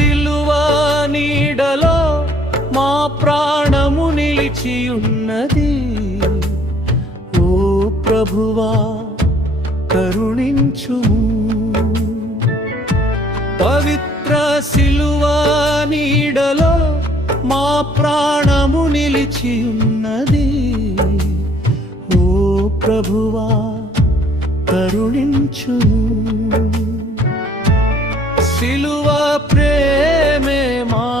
సిలువ నీడలో మా ప్రాణము నిలిచియున్నది. ఓ ప్రభువా కరుణించుము. పవిత్ర సిలువ నీడలో మా ప్రాణము నిలిచియున్నది. ఓ ప్రభువా కరుణించుము. సిలువ ప్రేమే మాస,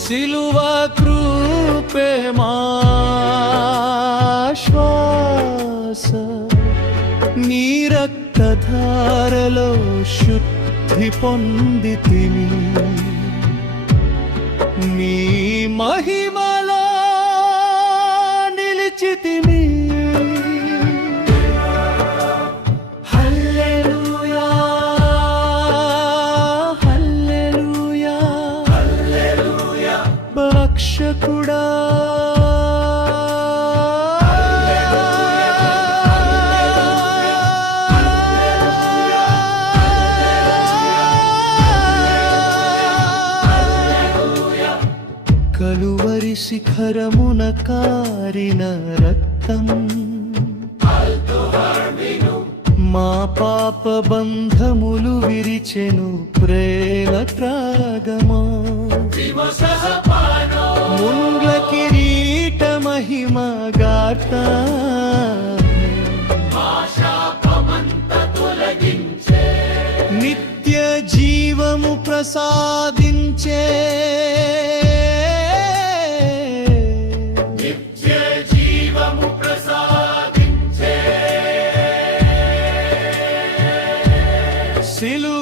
సిలువ కృపే మా శ్వాస. నీ రక్తధారలో శుద్ధి పొందితిమి, నీ మహిమలో నిలిచితిమి. హల్లెలూయా హల్లెలూయా హల్లెలూయా రక్షకుడా. కలువరి శిఖరమున కారిన రక్తం మా పాప బంధములు విరిచెను ప్రేమ త్రాగమా. ముండ్ల కిరీట మహిమ గార్త నిత్య జీవము ప్రసాదించే. సిలువ